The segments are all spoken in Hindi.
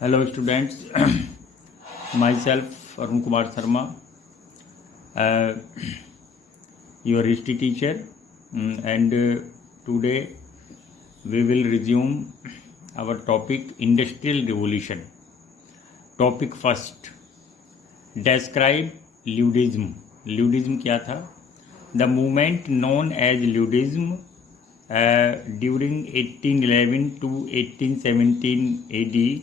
Hello students, myself Arun Kumar Sharma, your history teacher, and today we will resume our topic Industrial Revolution. Topic first, describe Ludism. Ludism क्या था? The movement known as Ludism during 1811 to 1817 AD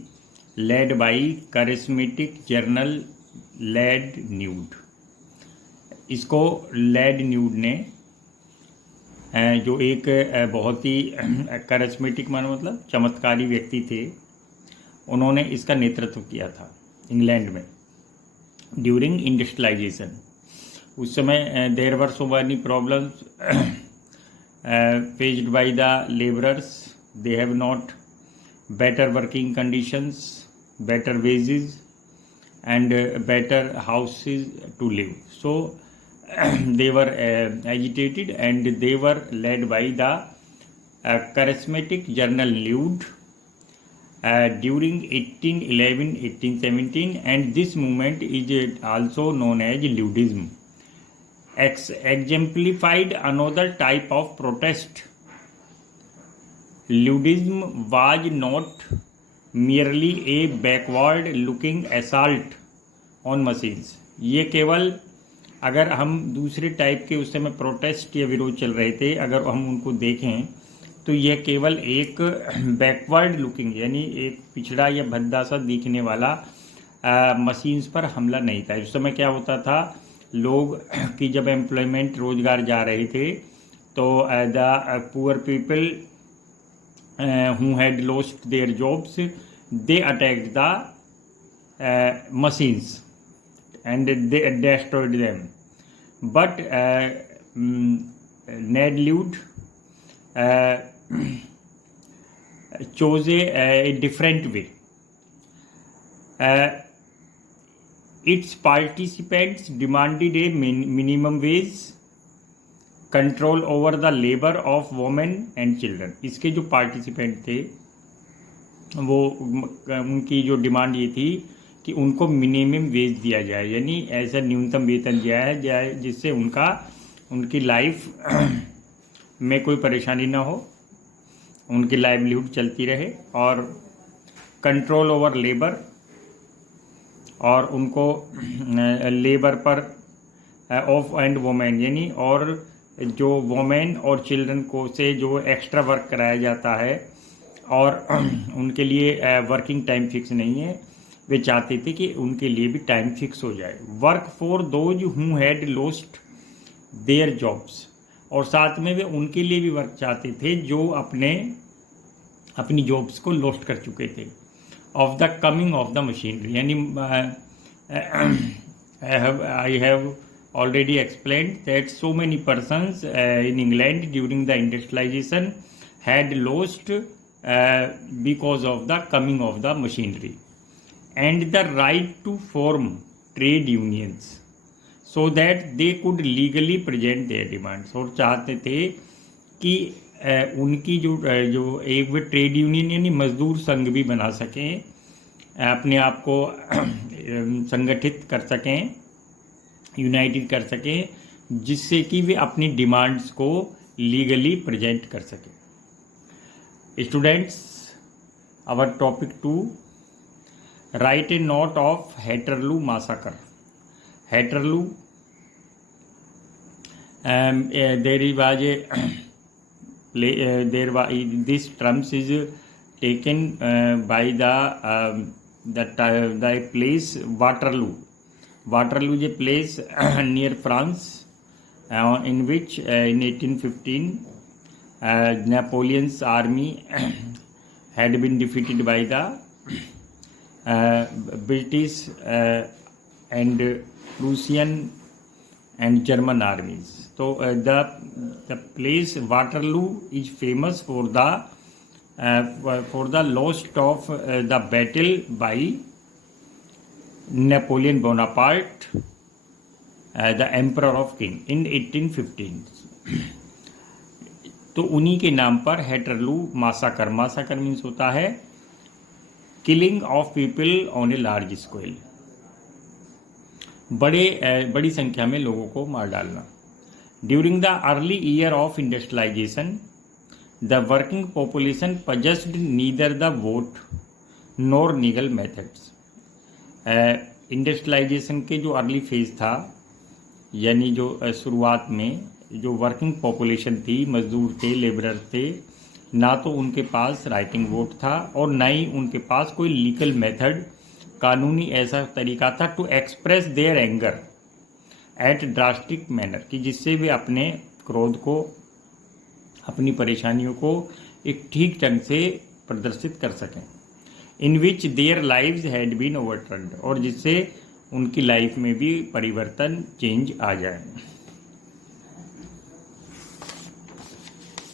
led by charismatic general Ludd Ned. इसको लैड न्यूड ने जो एक बहुत ही करिश्मेटिक मतलब चमत्कारी व्यक्ति थे, उन्होंने इसका नेतृत्व किया था इंग्लैंड में ड्यूरिंग इंडस्ट्रियलाइजेशन. उस समय there were so many problems faced by the laborers. They have not better working conditions, better wages, and better houses to live. So they were agitated, and they were led by the charismatic General Lude during 1811-1817, and this movement is also known as Ludism. Exemplified another type of protest. Ludism was not merely a backward looking assault on machines. ये केवल अगर हम दूसरे टाइप के उस समय प्रोटेस्ट या विरोध चल रहे थे, अगर हम उनको देखें तो यह केवल एक बैकवर्ड लुकिंग यानी एक पिछड़ा या भद्दा सा दिखने वाला मशीन्स पर हमला नहीं था. उस समय क्या होता था, लोग की जब एम्प्लॉयमेंट रोजगार जा रहे थे तो the poor people who had lost their jobs, they attacked the machines and they destroyed them. But Ned Lude chose a different way. Its participants demanded a minimum wage, control over the labour of women and children. इसके जो पार्टिसिपेंट थे वो उनकी जो डिमांड ये थी कि उनको मिनिमम वेज दिया जाए, यानी ऐसा न्यूनतम वेतन दिया जाए जिससे उनकी लाइफ में कोई परेशानी ना हो, उनकी लाइवलीहुड चलती रहे, और कंट्रोल ओवर लेबर, और उनको लेबर पर ऑफ एंड वोमेन यानी और जो वोमेन और चिल्ड्रन को से जो एक्स्ट्रा वर्क कराया जाता है और उनके लिए वर्किंग टाइम फिक्स नहीं है, वे चाहते थे कि उनके लिए भी टाइम फिक्स हो जाए. Work for those who had lost their jobs, और साथ में वे उनके लिए भी वर्क चाहते थे जो अपनी जॉब्स को लॉस्ट कर चुके थे. Of the coming of the machinery, यानी I have already explained that so many persons in England during the industrialization had lost because of the coming of the machinery, and the right to form trade unions so that they could legally present their demands. और चाहते थे कि उनकी जो एक वे ट्रेड यूनियन यानी मजदूर संघ भी बना सकें, अपने आप को संगठित कर सकें, यूनाइटेड कर सकें, जिससे कि वे अपनी डिमांड्स को लीगली प्रेजेंट कर सकें. Students, our topic 2, write a note of Peterloo massacre. Peterloo this terms is taken by the place Waterloo. Waterloo is a place near France in which in 1815 Napoleon's army had been defeated by the British and Prussian and German armies. So the place Waterloo is famous for the loss of the battle by Napoleon Bonaparte, the Emperor of King in 1815. तो उन्हीं के नाम पर हैटरलू मासाकर मीन्स होता है killing of people on a large scale, बड़ी संख्या में लोगों को मार डालना। During the early year of industrialisation the working population possessed neither the vote nor legal methods. Industrialisation के जो अर्ली फेज था, यानी जो शुरुआत में जो वर्किंग पॉपुलेशन थी, मजदूर थे, लेबरर थे, ना तो उनके पास राइटिंग वोट था और ना ही उनके पास कोई लीगल मेथड, कानूनी ऐसा तरीका था to express their anger at drastic manner, कि जिससे वे अपने क्रोध को, अपनी परेशानियों को एक ठीक ढंग से प्रदर्शित कर सकें। In which their lives had been overturned, और जिससे उनकी लाइफ में भी परिवर्तन, चेंज आ जाए।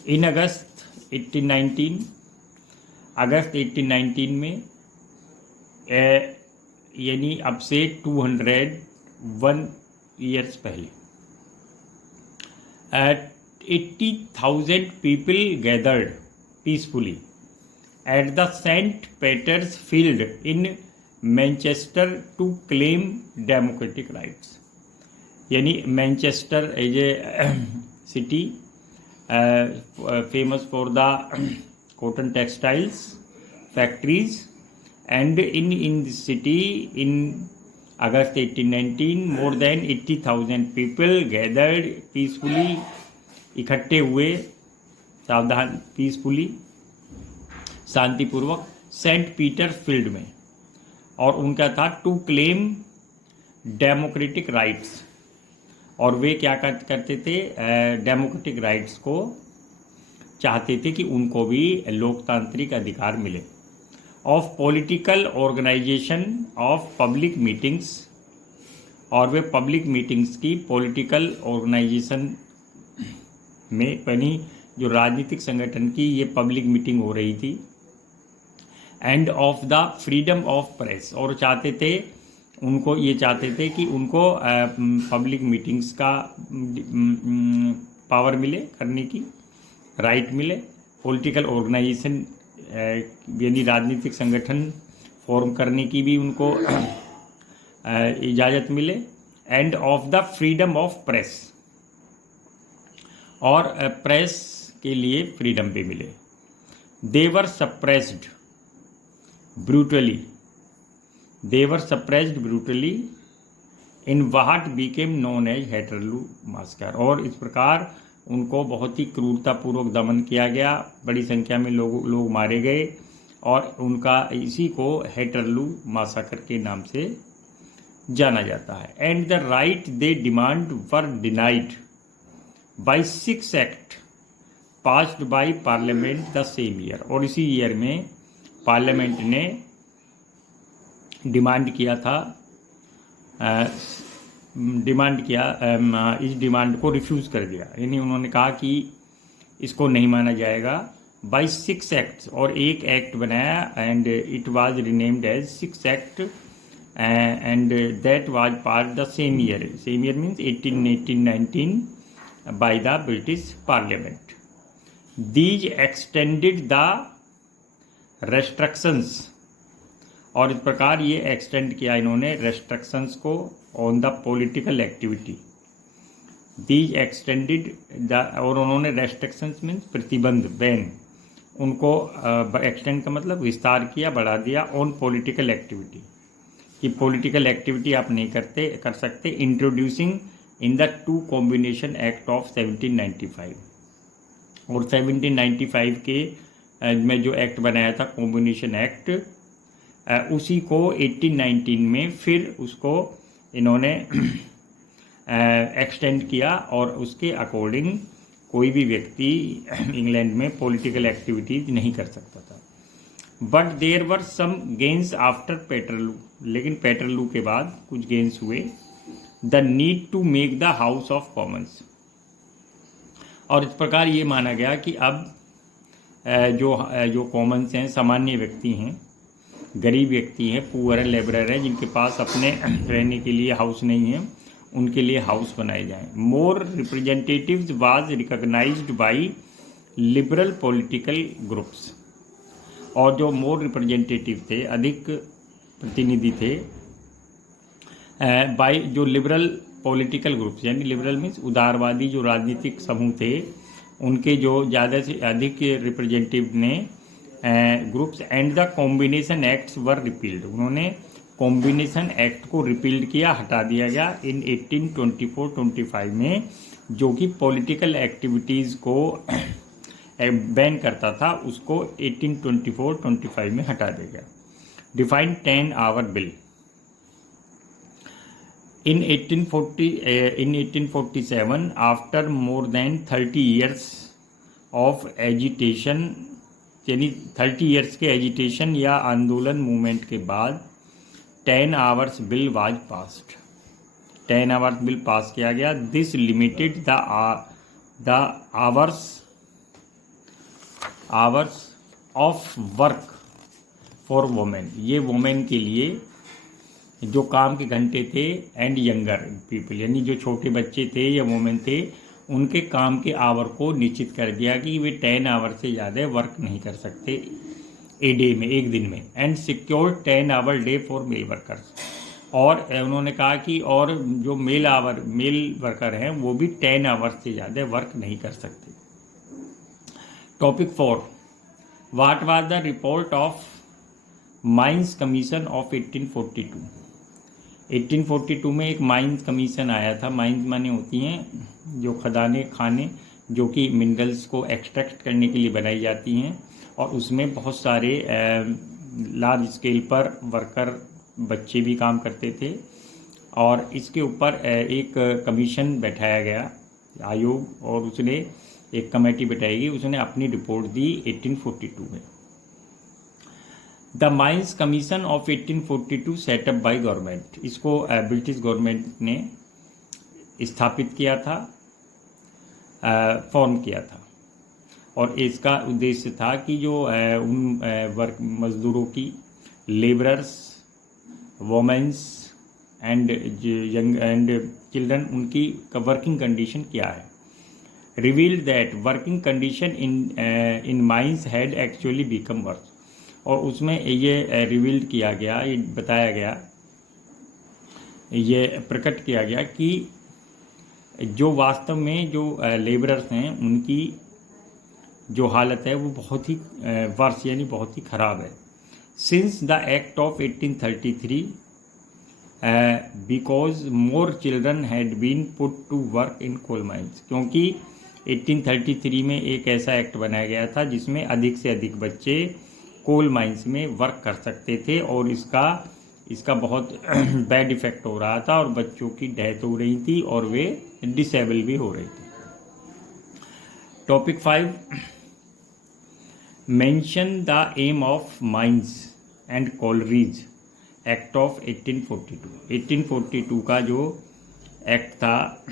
इन अगस्त 1819 में, यानी अब से 201 ईयर्स पहले, 80,000 people gathered peacefully at the Saint Peter's Field in Manchester to claim democratic rights. यानी Manchester as a city famous for the cotton textiles factories, and in the city in August 1819 more than 80,000 people gathered peacefully, इकट्ठे हुए सावधान, पीसफुली, शांतिपूर्वक, सेंट पीटर फील्ड में, और उनका था टू क्लेम डेमोक्रेटिक राइट्स, और वे क्या करते थे, डेमोक्रेटिक राइट्स को चाहते थे कि उनको भी लोकतांत्रिक अधिकार मिले। Of political organisation of public meetings, और वे पब्लिक मीटिंग्स की पॉलिटिकल ऑर्गेनाइजेशन में, यानी जो राजनीतिक संगठन की ये पब्लिक मीटिंग हो रही थी। And of the freedom of press, और चाहते थे, उनको ये चाहते थे कि उनको पब्लिक मीटिंग्स का पावर मिले, करने की राइट मिले, पॉलिटिकल ऑर्गेनाइजेशन यानी राजनीतिक संगठन फॉर्म करने की भी उनको इजाज़त मिले। And of the freedom of press, और प्रेस के लिए फ्रीडम भी मिले। They were suppressed brutally, they were suppressed brutally in what became known as Waterloo massacre, और इस प्रकार उनको बहुत ही क्रूरतापूर्वक दमन किया गया, बड़ी संख्या में लोग मारे गए, और उनका इसी को हेटरलू मासाकर के नाम से जाना जाता है। And the right they demand were denied by 6 act passed by parliament the same year, और इसी ईयर में पार्लियामेंट ने डिमांड किया, इस डिमांड को रिफ्यूज़ कर दिया, यानी उन्होंने कहा कि इसको नहीं माना जाएगा। बाय 6 एक्ट्स, और एक एक्ट बनाया, and it was renamed as 6 act, and that was pass the same year means 1819 by the British parliament. These extended the restrictions, और इस प्रकार ये एक्सटेंड किया इन्होंने रेस्ट्रिक्शंस को on the political activity. These extended the, और उन्होंने रेस्ट्रिक्शंस मीन्स प्रतिबंध, बैन, उनको एक्सटेंड का मतलब विस्तार किया, बढ़ा दिया, ऑन पॉलिटिकल एक्टिविटी, कि पॉलिटिकल एक्टिविटी आप नहीं कर सकते। Introducing in the 2 combination act of 1795, और 1795 के में जो एक्ट बनाया था कॉम्बिनेशन एक्ट, उसी को 1819 में फिर उसको इन्होंने एक्सटेंड किया, और उसके अकॉर्डिंग कोई भी व्यक्ति इंग्लैंड में पॉलिटिकल एक्टिविटीज नहीं कर सकता था। But there were some gains after Peterloo, लेकिन पेटरलू के बाद कुछ गेन्स हुए। The need to make the House of Commons, और इस प्रकार ये माना गया कि अब जो कॉमन्स हैं, सामान्य व्यक्ति हैं, गरीब व्यक्ति हैं, पुअर है, लेबरर हैं, जिनके पास अपने रहने के लिए हाउस नहीं है, उनके लिए हाउस बनाए जाएं। More representatives was recognized by liberal political groups, और जो मोर रिप्रेजेंटेटिव थे, अधिक प्रतिनिधि थे बाय जो लिबरल पॉलिटिकल ग्रुप्स, यानी लिबरल मीन्स उदारवादी जो राजनीतिक समूह थे, उनके जो ज़्यादा से अधिक रिप्रेजेंटेटिव ने groups, and the combination acts were repealed. उन्होंने कॉम्बिनेशन एक्ट को रिपील्ड किया, हटा दिया गया इन 1824-25 में, जो कि पॉलिटिकल एक्टिविटीज़ को बैन करता था, उसको 1824-25 में हटा दिया गया। Define 10 hour bill. In 1847, after more than 30 years of agitation, यानी 30 years के एजिटेशन या आंदोलन मूवमेंट के बाद 10 hours bill was passed. 10 hours bill pass किया गया। This limited the hours of work for women. ये वुमेन के लिए जो काम के घंटे थे, एंड यंगर पीपल, यानी जो छोटे बच्चे थे या वुमेन थे, उनके काम के आवर को निश्चित कर दिया कि वे 10 आवर से ज़्यादा वर्क नहीं कर सकते ए डे में, एक दिन में। And secure 10 hour day for male workers. और उन्होंने कहा कि और जो मेल वर्कर हैं वो भी 10 आवर से ज़्यादा वर्क नहीं कर सकते। Topic 4, what was the report of mines commission of 1842। 1842 में एक माइंस कमीशन आया था। माइंस माने होती हैं जो खाने जो कि मिनरल्स को एक्सट्रैक्ट करने के लिए बनाई जाती हैं, और उसमें बहुत सारे लार्ज स्केल पर वर्कर बच्चे भी काम करते थे। और इसके ऊपर एक कमीशन बैठाया गया, आयोग, और उसने एक कमेटी बैठाई गई, उसने अपनी रिपोर्ट दी 1842 में। The mines commission of 1842 setup by government. इसको ब्रिटिश गवर्नमेंट ने स्थापित किया था, फॉर्म किया था, और इसका उद्देश्य था कि जो उन वर्क मजदूरों की, labourers, womens and young and children, उनकी वर्किंग कंडीशन क्या है। Revealed that working condition in mines had actually become worse. और उसमें ये रिवील्ड किया गया, ये बताया गया, ये प्रकट किया गया कि जो वास्तव में जो लेबरर्स हैं उनकी जो हालत है वो बहुत ही वर्स, यानी बहुत ही ख़राब है। Since the act of 1833 because more children had been put to work in coal mines. क्योंकि 1833 में एक ऐसा एक्ट बनाया गया था जिसमें अधिक से अधिक बच्चे कोल माइंस में वर्क कर सकते थे, और इसका बहुत बैड इफेक्ट हो रहा था, और बच्चों की डेथ हो रही थी और वे डिसेबल भी हो रहे थे। Topic 5, mention the aim of mines and collieries act of 1842। 1842 का जो एक्ट था,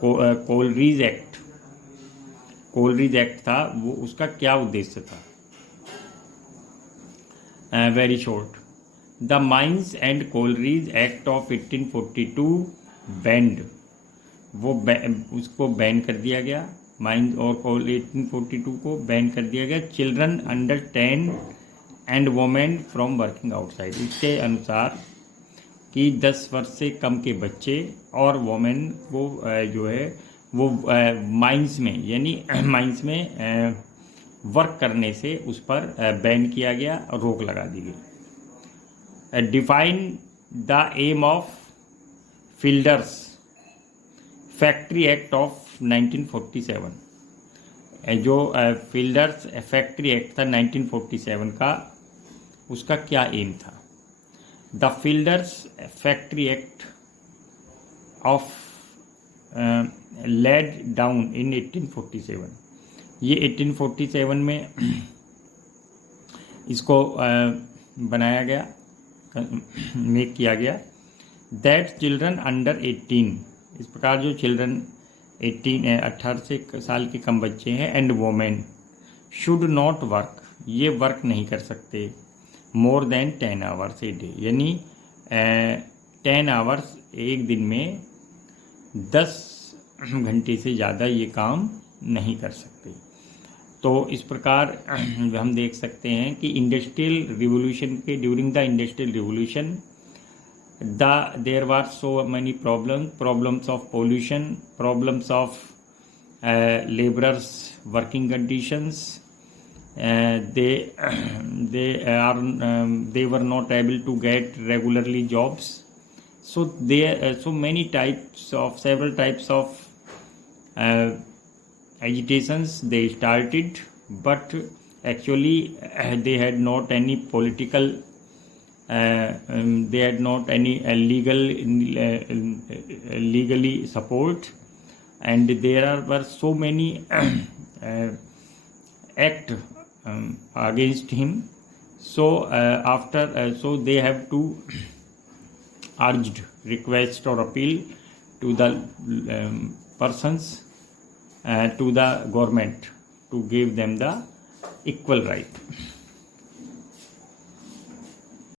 कॉलरीज एक्ट था, वो उसका क्या उद्देश्य था। Very short, the mines and collieries act of 1842 band, वो उसको बैन कर दिया गया। माइंस और कोल 1842 को बैन कर दिया गया। Children under 10 and women from working outside. इसके अनुसार कि 10 वर्ष से कम के बच्चे और वोमेन को जो है वो माइंस में, यानी माइंस में वर्क करने से उस पर बैन किया गया और रोक लगा दी गई। Define the aim of Fielders factory act of 1947। जो फील्डर्स फैक्ट्री एक्ट था 1947 का, उसका क्या एम था। The fielders factory act of laid down in 1847। ये 1847 में इसको बनाया गया, मेक किया गया। दैट चिल्ड्रन अंडर 18, इस प्रकार जो चिल्ड्रन 18 साल के कम बच्चे हैं, and women should not work, ये वर्क नहीं कर सकते, more than 10 hours a day, यानी 10 आवर्स एक दिन में 10 घंटे से ज़्यादा ये काम नहीं कर सकते। तो इस प्रकार हम देख सकते हैं कि इंडस्ट्रियल रिवोल्यूशन के during the industrial revolution there were so many problems of pollution, problems of laborers working conditions. They they were not able to get regularly jobs, so there so many several types of uh, agitations they started, but actually they had not any political they had not any legally support, and there were so many act against him. So so they have to urged request or appeal to the persons to the government to give them the equal right.